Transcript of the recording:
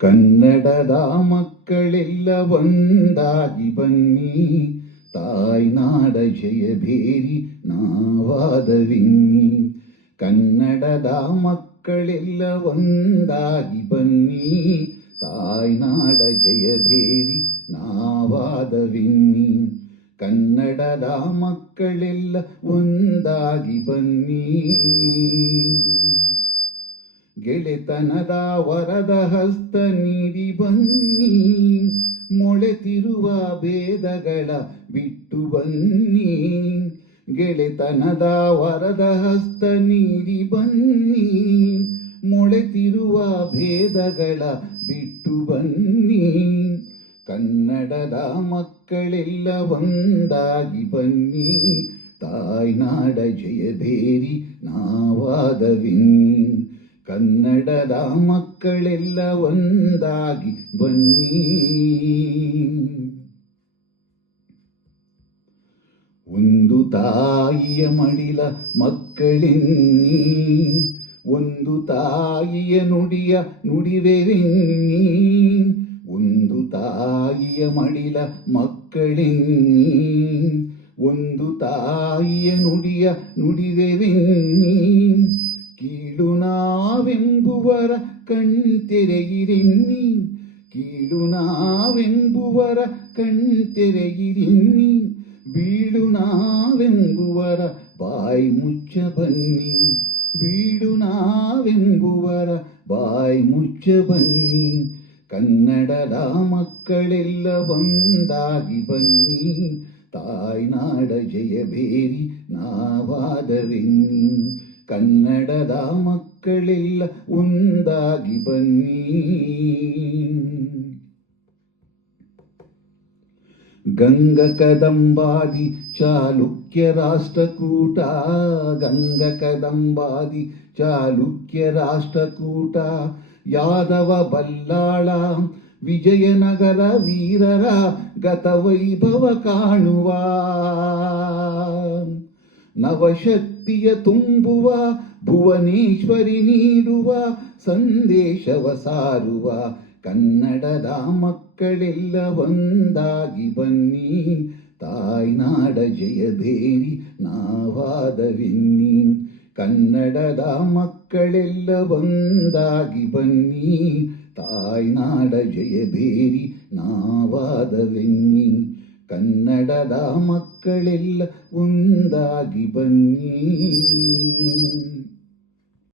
ಕನ್ನಡದ ಮಕ್ಕಳೆಲ್ಲ ಒಂದಾಗಿ ಬನ್ನಿ, ತಾಯ್ನಾಡ ಜಯಭೇರಿ ನಾವಾದವಿನ್ನಿ. ಕನ್ನಡದ ಮಕ್ಕಳೆಲ್ಲ ಒಂದಾಗಿ ಬನ್ನಿ, ತಾಯ್ನಾಡ ಜಯಭೇರಿ ನಾವಾದವಿನ್ನಿ. ಕನ್ನಡದ ಮಕ್ಕಳೆಲ್ಲ ಒಂದಾಗಿ ಬನ್ನಿ. ಗೆಳೆತನದ ವರದ ಹಸ್ತ ನೀಡಿ ಬನ್ನಿ, ಮೊಳೆತಿರುವ ಭೇದಗಳ ಬಿಟ್ಟು ಬನ್ನಿ. ಗೆಳೆತನದ ವರದ ಹಸ್ತ ನೀಡಿ ಬನ್ನಿ, ಮೊಳೆತಿರುವ ಭೇದಗಳ ಬಿಟ್ಟು ಬನ್ನಿ. ಕನ್ನಡದ ಮಕ್ಕಳೆಲ್ಲ ಒಂದಾಗಿ ಬನ್ನಿ, ತಾಯ್ನಾಡ ಜಯಭೇರಿ ನಾವಾದವಿನ್ನಿ. ಕನ್ನಡದ ಮಕ್ಕಳೆಲ್ಲ ಒಂದಾಗಿ ಬನ್ನಿ. ಒಂದು ತಾಯಿಯ ಮಡಿಲ ಮಕ್ಕಳೆನ್ನಿ, ಒಂದು ತಾಯಿಯ ನುಡಿಯ ನುಡಿವೆವೆನ್ನಿ. ಒಂದು ತಾಯಿಯ ಮಡಿಲ ಮಕ್ಕಳೆನ್ನಿ, ಒಂದು ತಾಯಿಯ ನುಡಿಯ ನುಡಿವೆವೆನ್ನಿ. ಕೀಳು ನಾವೆಂಬುವರ ಕಣ್ತೆರೆಯಿರೆನ್ನಿ, ಕೀಳು ನಾವೆಂಬುವರ ಕಣ್ತೆರೆಯಿರೆನ್ನಿ. ಬೀಳು ನಾವೆಂಬುವರ ಬಾಯಿ ಮುಚ್ಚ ಬನ್ನಿ, ಬೀಳು ನಾವೆಂಬುವರ ಬಾಯಿ ಮುಚ್ಚ ಬನ್ನಿ. ಕನ್ನಡದ ಮಕ್ಕಳೆಲ್ಲ ಒಂದಾಗಿ ಬನ್ನಿ, ತಾಯ್ನಾಡ ಜಯಭೇರಿ ನಾವಾದವೆನ್ನಿ. ಕನ್ನಡದ ಮಕ್ಕಳೆಲ್ಲ ಒಂದಾಗಿ ಬನ್ನಿ. ಗಂಗ ಕದಂಬಾದಿ ಚಾಲುಕ್ಯ ರಾಷ್ಟ್ರಕೂಟ, ಗಂಗ ಕದಂಬಾದಿ ಚಾಲುಕ್ಯ ರಾಷ್ಟ್ರಕೂಟ. ಯಾದವ ಬಲ್ಲಾಳ ವಿಜಯನಗರ ವೀರರ ಗತವೈಭವ ಕಾಣುವ, ನವಶಕ್ತಿಯ ತುಂಬುವ ಭುವನೇಶ್ವರಿ ನೀಡುವ ಸಂದೇಶವ ಸಾರುವ. ಕನ್ನಡದ ಮಕ್ಕಳೆಲ್ಲ ಒಂದಾಗಿ ಬನ್ನಿ, ತಾಯ್ನಾಡ ಜಯಭೇರಿ ನಾವಾದವೆನ್ನಿ. ಕನ್ನಡದ ಮಕ್ಕಳೆಲ್ಲ ಒಂದಾಗಿ ಬನ್ನಿ, ತಾಯ್ನಾಡ ಜಯಭೇರಿ ನಾವಾದವೆನ್ನಿ. ಕನ್ನಡದ ಮಕ್ಕಳೆಲ್ಲ ಒಂದಾಗಿ ಬನ್ನಿ.